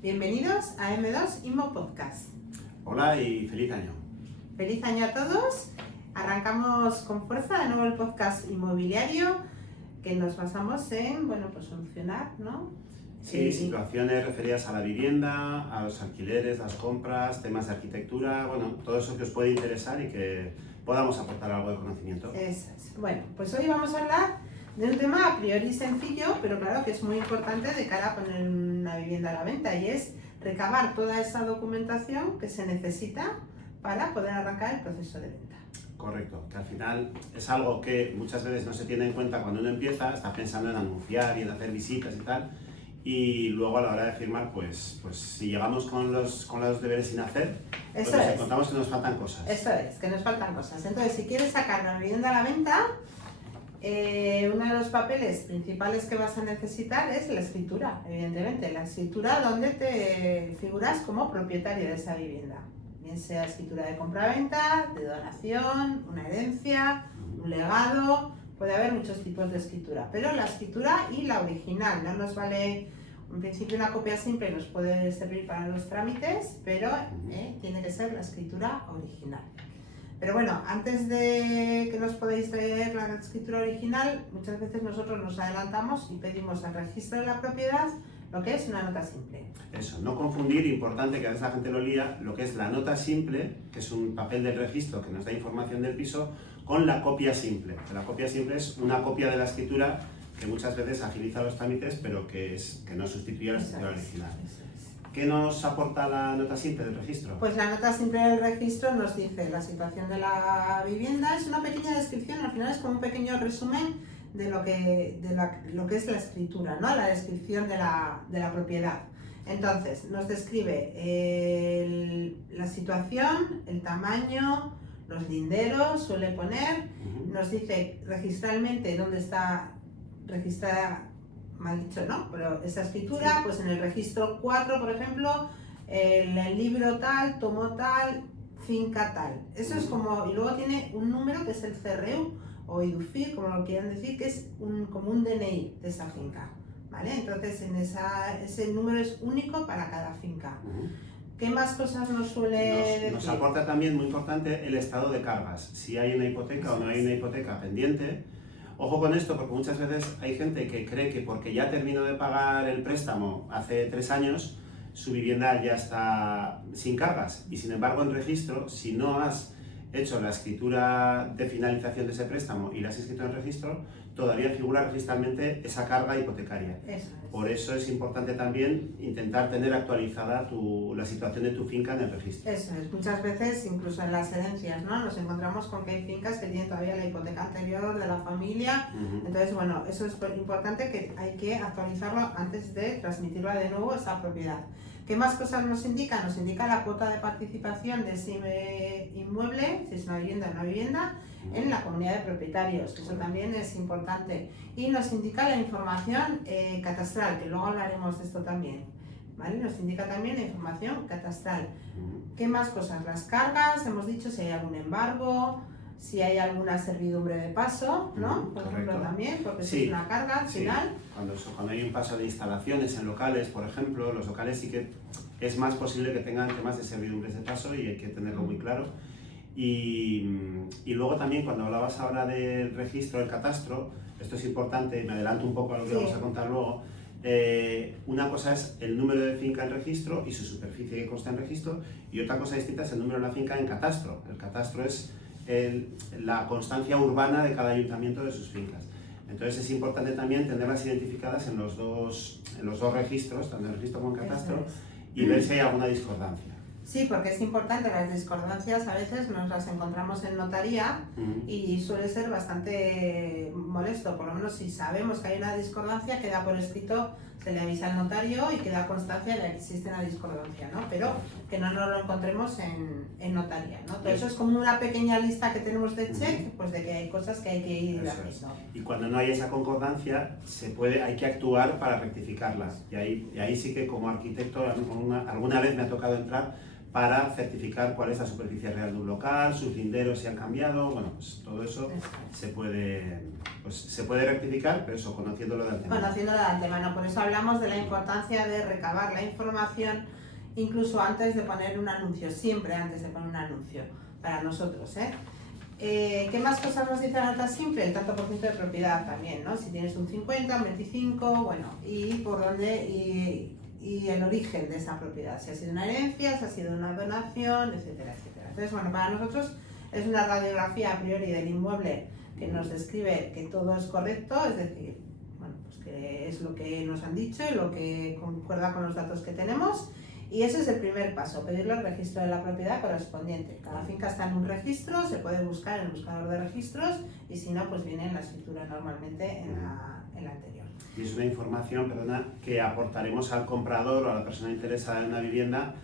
Bienvenidos a M2 Inmo Podcast. Hola y feliz año. Feliz año a todos. Arrancamos con fuerza de nuevo el podcast inmobiliario que nos basamos en, solucionar, ¿no? Sí, situaciones referidas a la vivienda, a los alquileres, las compras, temas de arquitectura, todo eso que os puede interesar y que podamos aportar algo de conocimiento. Eso es. Bueno, pues hoy vamos a hablar de un tema a priori sencillo, pero claro que es muy importante de cara a poner una vivienda a la venta, y es recabar toda esa documentación que se necesita para poder arrancar el proceso de venta. Correcto, que al final es algo que muchas veces no se tiene en cuenta cuando uno empieza, está pensando en anunciar y en hacer visitas y tal, y luego a la hora de firmar, pues si llegamos con los deberes sin hacer, pues nos encontramos que nos faltan cosas. Eso es, que nos faltan cosas. Entonces, si quieres sacar una vivienda a la venta, uno de los papeles principales que vas a necesitar es la escritura, evidentemente. La escritura donde te figuras como propietario de esa vivienda. Bien sea escritura de compra-venta, de donación, una herencia, un legado. Puede haber muchos tipos de escritura, pero la escritura y la original. No nos vale, en principio una copia simple nos puede servir para los trámites, pero tiene que ser la escritura original. Pero bueno, antes de que nos podáis traer la escritura original, muchas veces nosotros nos adelantamos y pedimos al registro de la propiedad lo que es una nota simple. Eso, no confundir, importante que a veces la gente lo lía, lo que es la nota simple, que es un papel del registro que nos da información del piso, con la copia simple. La copia simple es una copia de la escritura que muchas veces agiliza los trámites, pero que no sustituye a la escritura original. ¿Qué nos aporta la nota simple del registro? Pues la nota simple del registro nos dice la situación de la vivienda, es una pequeña descripción, al final es como un pequeño resumen de lo que es la escritura, ¿no? La descripción de la propiedad. Entonces, nos describe la situación, el tamaño, los linderos, suele poner, nos dice registralmente dónde está registrada, mal dicho, ¿no? Pero esa escritura, sí. Pues en el registro 4, por ejemplo, el libro tal, tomo tal, finca tal. Eso es como, y luego tiene un número que es el CRU o IDUFIR, como lo quieran decir, que es como un DNI de esa finca, ¿vale? Entonces ese número es único para cada finca. ¿Qué más cosas nos suele decir? Nos aporta también, muy importante, el estado de cargas. Si hay una hipoteca o no hay una hipoteca pendiente. Ojo con esto, porque muchas veces hay gente que cree que porque ya terminó de pagar el préstamo hace 3 años, su vivienda ya está sin cargas. Y sin embargo, en registro, si no has hecho la escritura de finalización de ese préstamo y la has escrito en registro, todavía figura registralmente esa carga hipotecaria. Por eso es importante también intentar tener actualizada la situación de tu finca en el registro. Eso es, muchas veces incluso en las herencias, ¿no? Nos encontramos con que hay fincas que tienen todavía la hipoteca anterior de la familia. Entonces, bueno, eso es importante, que hay que actualizarlo antes de transmitirlo de nuevo esa propiedad. ¿Qué más cosas nos indica? Nos indica la cuota de participación de ese inmueble, si es una vivienda o no vivienda, en la comunidad de propietarios, que eso también es importante. Y nos indica la información catastral, que luego hablaremos de esto también, ¿vale? Nos indica también la información catastral. ¿Qué más cosas? Las cargas, hemos dicho si hay algún embargo, si hay alguna servidumbre de paso, ¿no? Por ejemplo, también, porque sí, es una carga al final. Cuando hay un paso de instalaciones en locales, por ejemplo, los locales sí que es más posible que tengan temas de servidumbres de paso y hay que tenerlo muy claro. Y luego también, cuando hablabas ahora del registro, del catastro, esto es importante, me adelanto un poco a lo que vamos a contar luego. Una cosa es el número de finca en registro y su superficie que consta en registro, y otra cosa distinta es el número de la finca en catastro. El catastro es la constancia urbana de cada ayuntamiento de sus fincas. Entonces es importante también tenerlas identificadas en los dos registros, tanto en el registro como en catastro, y ver si hay alguna discordancia. Sí, porque es importante, las discordancias a veces nos las encontramos en notaría y suele ser bastante molesto. Por lo menos si sabemos que hay una discordancia, queda por escrito, se le avisa al notario y queda constancia de que existe una discordancia, ¿no? Pero que no nos lo encontremos en notaría, ¿no? Todo eso es como una pequeña lista que tenemos de check, pues de que hay cosas que hay que ir haciendo. Y cuando no hay esa concordancia, hay que actuar para rectificarlas. Y ahí sí que como arquitecto alguna vez me ha tocado entrar para certificar cuál es la superficie real de un local, sus linderos si han cambiado, bueno, pues todo eso se puede rectificar, pero eso, conociéndolo de antemano. Conociéndolo de antemano, por eso hablamos de la importancia de recabar la información incluso antes de poner un anuncio, siempre antes de poner un anuncio, para nosotros, ¿eh? ¿Qué más cosas nos dice la nota simple? El tanto por ciento de propiedad también, ¿no? Si tienes un 50, un 25, bueno, y por dónde y el origen de esa propiedad, si ha sido una herencia, si ha sido una donación, etcétera, etcétera. Entonces, bueno, para nosotros es una radiografía a priori del inmueble que nos describe que todo es correcto, es decir, bueno, pues que es lo que nos han dicho y lo que concuerda con los datos que tenemos. Y ese es el primer paso, pedirle el registro de la propiedad correspondiente. Cada finca está en un registro, se puede buscar en el buscador de registros y si no, pues viene en la escritura normalmente en la anterior. Y es una información, perdona, que aportaremos al comprador o a la persona interesada en una vivienda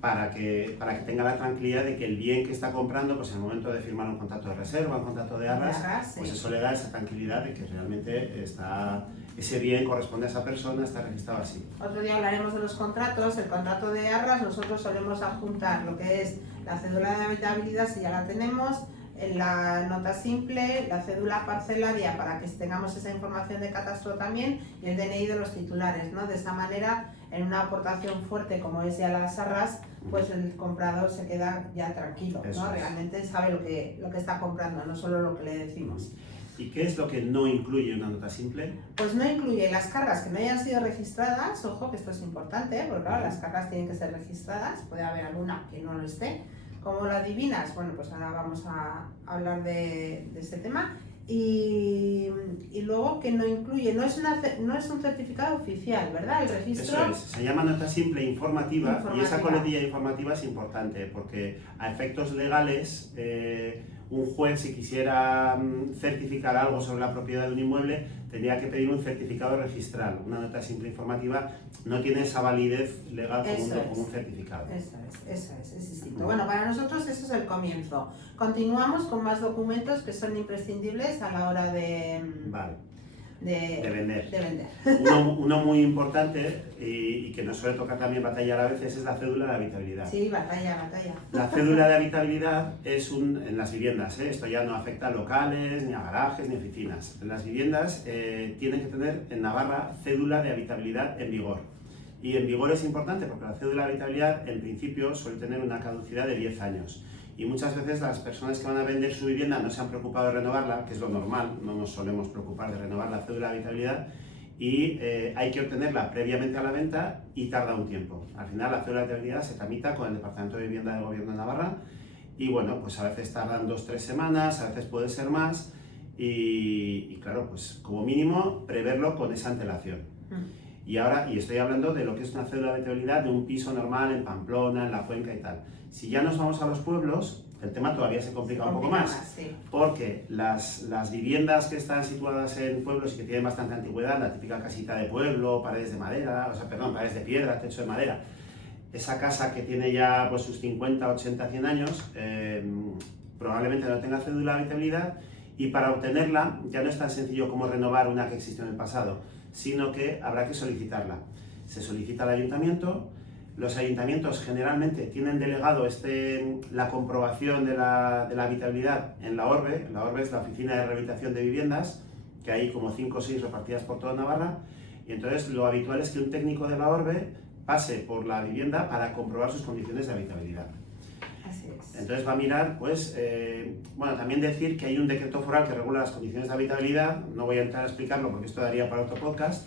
para que tenga la tranquilidad de que el bien que está comprando, pues en el momento de firmar un contrato de reserva, un contrato de arras, pues eso le da esa tranquilidad de que realmente ese bien corresponde a esa persona, está registrado así. Otro día hablaremos de los contratos. El contrato de arras nosotros solemos adjuntar lo que es la cédula de habitabilidad, si ya la tenemos, la nota simple, la cédula parcelaria para que tengamos esa información de catastro también y el DNI de los titulares, ¿no? De esa manera, en una aportación fuerte como es ya las arras, pues el comprador se queda ya tranquilo, ¿no? Realmente sabe lo que está comprando, no solo lo que le decimos. ¿Y qué es lo que no incluye una nota simple? Pues no incluye las cargas que no hayan sido registradas, ojo que esto es importante, porque claro, las cargas tienen que ser registradas, puede haber alguna que no lo esté. Como las divinas, bueno, pues ahora vamos a hablar de este tema. Y luego que no incluye, no es un certificado oficial, ¿verdad? El registro... Eso es, se llama nota simple informativa. Y esa coletilla informativa es importante porque a efectos legales un juez, si quisiera certificar algo sobre la propiedad de un inmueble, tendría que pedir un certificado registral. Una nota simple informativa no tiene esa validez legal como un certificado. Eso es distinto. Bueno, para nosotros eso es el comienzo. Continuamos con más documentos que son imprescindibles a la hora de vender. Uno muy importante y que nos suele tocar también batallar a veces es la cédula de habitabilidad. Sí, batalla. La cédula de habitabilidad es en las viviendas, esto ya no afecta a locales, ni a garajes, ni oficinas. En las viviendas tienen que tener en Navarra cédula de habitabilidad en vigor. Y en vigor es importante porque la cédula de habitabilidad en principio suele tener una caducidad de 10 años. Y muchas veces las personas que van a vender su vivienda no se han preocupado de renovarla, que es lo normal, no nos solemos preocupar de renovar la cédula de habitabilidad y hay que obtenerla previamente a la venta y tarda un tiempo. Al final la cédula de habitabilidad se tramita con el Departamento de Vivienda del Gobierno de Navarra y bueno, pues a veces tardan 2-3 semanas, a veces puede ser más y claro, pues como mínimo preverlo con esa antelación. Y estoy hablando de lo que es una cédula de habitabilidad de un piso normal en Pamplona, en La Cuenca y tal. Si ya nos vamos a los pueblos, el tema todavía se complica un poco más, porque las viviendas que están situadas en pueblos y que tienen bastante antigüedad, la típica casita de pueblo, paredes de madera, paredes de piedra, techo de madera, esa casa que tiene ya pues, sus 50, 80, 100 años, probablemente no tenga cédula de habitabilidad y para obtenerla ya no es tan sencillo como renovar una que existió en el pasado, sino que habrá que solicitarla. Se solicita al ayuntamiento. Los ayuntamientos generalmente tienen delegado la comprobación de la habitabilidad en la ORBE. La ORBE es la Oficina de Rehabilitación de Viviendas, que hay como 5 o 6 repartidas por toda Navarra. Y entonces lo habitual es que un técnico de la ORBE pase por la vivienda para comprobar sus condiciones de habitabilidad. Así es. Entonces va a mirar, pues, también decir que hay un decreto foral que regula las condiciones de habitabilidad. No voy a entrar a explicarlo porque esto daría para otro podcast,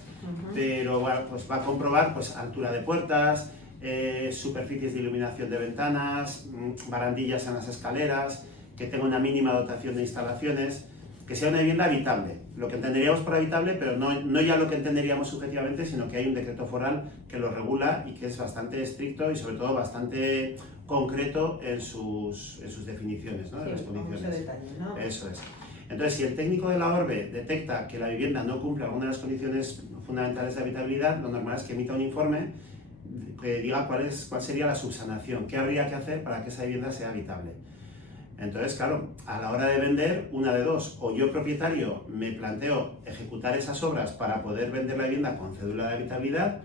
pero bueno, pues va a comprobar pues, altura de puertas, superficies de iluminación de ventanas, barandillas en las escaleras, que tenga una mínima dotación de instalaciones, que sea una vivienda habitable, lo que entenderíamos por habitable, pero no ya lo que entenderíamos subjetivamente, sino que hay un decreto foral que lo regula y que es bastante estricto y sobre todo bastante concreto en sus definiciones, ¿no? Sí, de las condiciones. mucho detalle, ¿no? Eso es. Entonces, si el técnico de la ORBE detecta que la vivienda no cumple alguna de las condiciones fundamentales de habitabilidad, lo normal es que emita un informe que diga cuál sería la subsanación, qué habría que hacer para que esa vivienda sea habitable. Entonces, claro, a la hora de vender, una de dos, o yo propietario me planteo ejecutar esas obras para poder vender la vivienda con cédula de habitabilidad,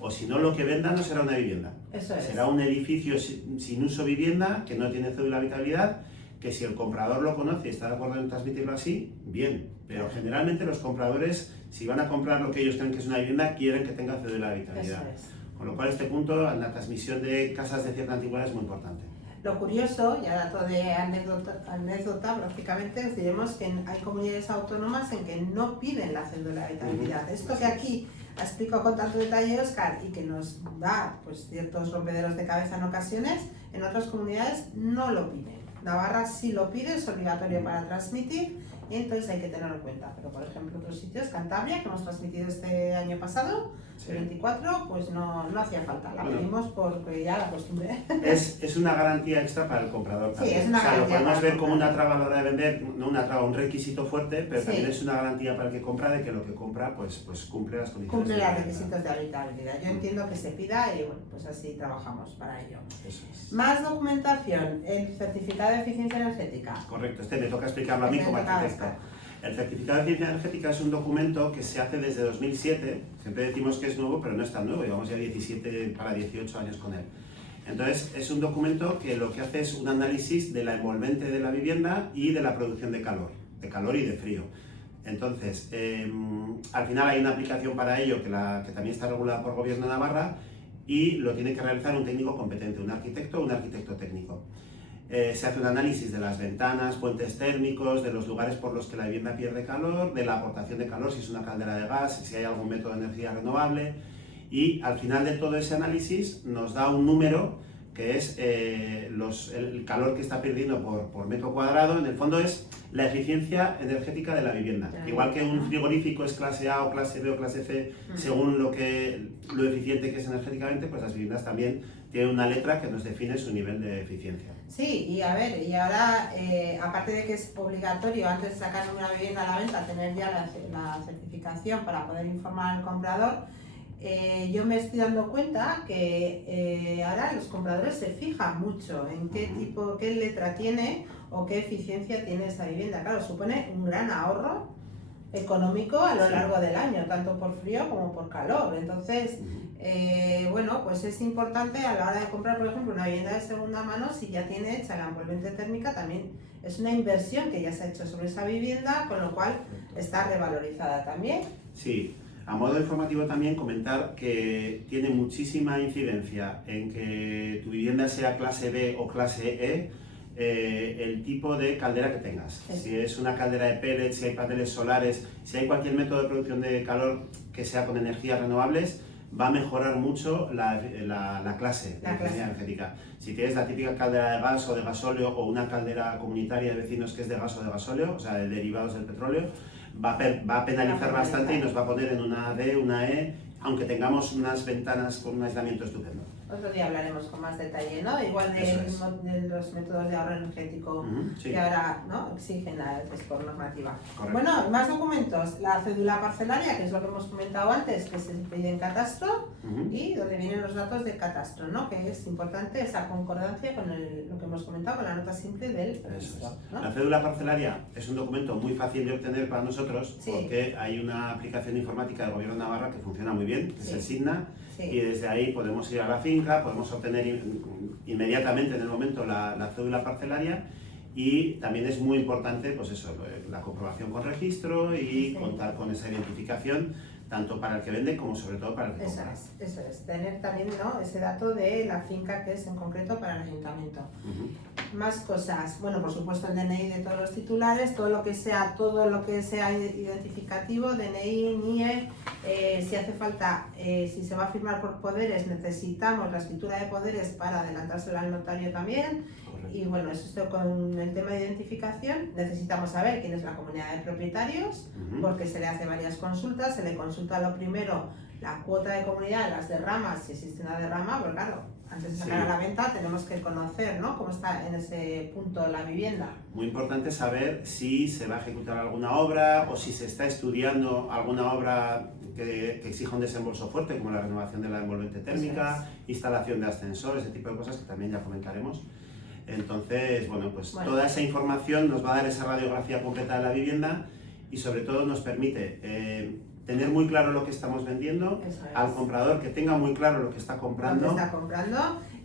o si no, lo que venda no será una vivienda. Eso es. Será un edificio sin uso vivienda, que no tiene cédula de habitabilidad, que si el comprador lo conoce y está de acuerdo en transmitirlo así, bien. Pero generalmente los compradores, si van a comprar lo que ellos creen que es una vivienda, quieren que tenga cédula de habitabilidad. Eso es. Con lo cual este punto en la transmisión de casas de cierta antigüedad es muy importante. Lo curioso, y a dato de anécdota prácticamente, os diremos que hay comunidades autónomas en que no piden la cédula de habitabilidad. Esto que aquí ha explicado con tanto detalle Óscar y que nos da pues, ciertos rompederos de cabeza en ocasiones, en otras comunidades no lo piden. Navarra sí lo pide, es obligatorio para transmitir, y entonces hay que tenerlo en cuenta. Pero por ejemplo otros sitios, Cantabria, que hemos transmitido este año pasado, el 24, pues no hacía falta, la pedimos porque ya la costumbre. Es una garantía extra para el comprador también. Sí, es una garantía. Lo podemos ver como una traba a la hora de vender, no una traba, un requisito fuerte, pero también es una garantía para el que compra de que lo que compra pues cumple las condiciones. Cumple los requisitos de habitabilidad. Yo entiendo que se pida y bueno, pues así trabajamos para ello. Eso es. Más documentación, el certificado de eficiencia energética. Correcto, me toca explicarlo a mí como arquitecto. El certificado de eficiencia energética es un documento que se hace desde 2007, siempre decimos que es nuevo, pero no es tan nuevo, llevamos ya 17 para 18 años con él. Entonces, es un documento que lo que hace es un análisis de la envolvente de la vivienda y de la producción de calor y de frío. Entonces, al final hay una aplicación para ello que también está regulada por Gobierno de Navarra y lo tiene que realizar un técnico competente, un arquitecto técnico. Se hace un análisis de las ventanas, puentes térmicos, de los lugares por los que la vivienda pierde calor, de la aportación de calor, si es una caldera de gas, si hay algún método de energía renovable, y al final de todo ese análisis nos da un número que es el calor que está perdiendo por metro cuadrado. En el fondo es la eficiencia energética de la vivienda. Igual que un frigorífico es clase A o clase B o clase C, según lo eficiente que es energéticamente, pues las viviendas también tienen una letra que nos define su nivel de eficiencia. Sí, y a ver, y ahora, aparte de que es obligatorio antes de sacar una vivienda a la venta tener ya la certificación para poder informar al comprador, yo me estoy dando cuenta que ahora los compradores se fijan mucho en qué letra tiene o qué eficiencia tiene esa vivienda. Claro, supone un gran ahorro económico a lo largo del año, tanto por frío como por calor. Entonces, bueno, pues es importante a la hora de comprar, por ejemplo, una vivienda de segunda mano, si ya tiene hecha la envolvente térmica, también es una inversión que ya se ha hecho sobre esa vivienda, con lo cual está revalorizada también. Sí. A modo informativo también comentar que tiene muchísima incidencia en que tu vivienda sea clase B o clase E, el tipo de caldera que tengas. Si es una caldera de pellets, si hay paneles solares, si hay cualquier método de producción de calor que sea con energías renovables, va a mejorar mucho la clase de eficiencia energética. Si tienes la típica caldera de gas o de gasóleo o una caldera comunitaria de vecinos que es de gas o de gasóleo, o sea, de derivados del petróleo, va a penalizar bastante y nos va a poner en una D, una E, aunque tengamos unas ventanas con un aislamiento estupendo. Otro día hablaremos con más detalle, ¿no? Igual de los métodos de ahorro energético que ahora, ¿no?, exigen por normativa. Correcto. Bueno, más documentos. La cédula parcelaria, que es lo que hemos comentado antes, que se pide en catastro y donde vienen los datos del catastro, ¿no? Que es importante esa concordancia con lo que hemos comentado, con la nota simple del registro, ¿no? La cédula parcelaria es un documento muy fácil de obtener para nosotros porque hay una aplicación informática del Gobierno de Navarra que funciona muy bien, que es el Signa. Y desde ahí podemos ir a la finca, podemos obtener inmediatamente en el momento la cédula parcelaria y también es muy importante pues eso, la comprobación con registro y contar con esa identificación tanto para el que vende como sobre todo para el que compra. Eso es, tener también, ¿no?, ese dato de la finca que es en concreto para el ayuntamiento. Más cosas, bueno, por supuesto el DNI de todos los titulares, todo lo que sea identificativo, DNI, NIE, si hace falta, si se va a firmar por poderes, necesitamos la escritura de poderes para adelantárselo al notario también. Y bueno, esto con el tema de identificación, necesitamos saber quién es la comunidad de propietarios, porque se le hace varias consultas, se le consulta lo primero la cuota de comunidad, las derramas, si existe una derrama, pero claro, antes de sacar a la venta tenemos que conocer, ¿no?, cómo está en ese punto la vivienda. Muy importante saber si se va a ejecutar alguna obra o si se está estudiando alguna obra que exija un desembolso fuerte, como la renovación de la envolvente térmica, instalación de ascensor, ese tipo de cosas que también ya comentaremos. Entonces, bueno, toda esa información nos va a dar esa radiografía completa de la vivienda y sobre todo nos permite tener muy claro lo que estamos vendiendo, al comprador que tenga muy claro lo que está comprando.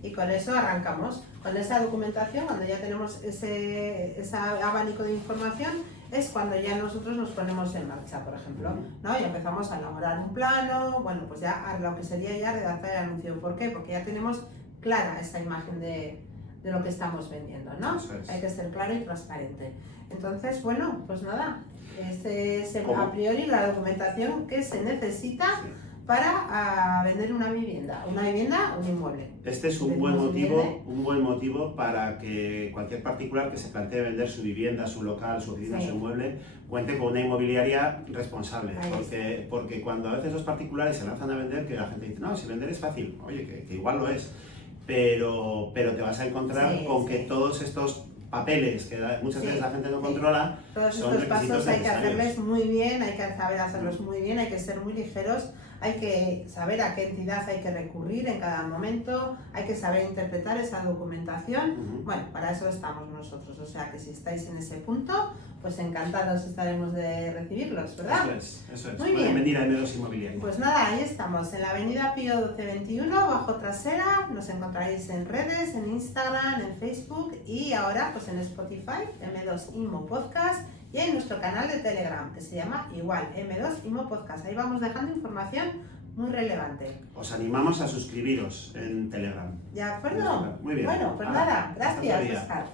Y con eso arrancamos. Con esa documentación, cuando ya tenemos ese abanico de información, es cuando ya nosotros nos ponemos en marcha, por ejemplo, ¿no? Y empezamos a elaborar un plano, bueno, pues ya a lo que sería ya redactar el anuncio. ¿Por qué? Porque ya tenemos clara esa imagen de lo que estamos vendiendo, ¿no? Hay que ser claro y transparente. Entonces, bueno, pues nada, este es a priori la documentación que se necesita para vender una vivienda, un inmueble. Este es un buen motivo para que cualquier particular que se plantee vender su vivienda, su local, su oficina, su inmueble, cuente con una inmobiliaria responsable. Porque cuando a veces los particulares se lanzan a vender, que la gente dice, no, si vender es fácil, oye, que igual lo es, pero te vas a encontrar con que todos estos papeles que muchas veces la gente no controla, todos estos pasos hay que hacerles muy bien, hay que saber hacerlos muy bien, hay que ser muy ligeros, hay que saber a qué entidad hay que recurrir en cada momento, hay que saber interpretar esa documentación. Bueno, para eso estamos nosotros, o sea que si estáis en ese punto, pues encantados estaremos de recibirlos, ¿verdad? Eso es. Muy Pueden bien. venir a M2 Inmobiliaria. Pues nada, ahí estamos, en la avenida Pío 1221, bajo trasera, nos encontraréis en redes, en Instagram, en Facebook y ahora pues en Spotify, M2 Inmo Podcast, y en nuestro canal de Telegram, que se llama igual, M2 Inmo Podcast. Ahí vamos dejando información muy relevante. Os animamos a suscribiros en Telegram. ¿De acuerdo? Muy bien. Bueno, pues nada, gracias, Oscar.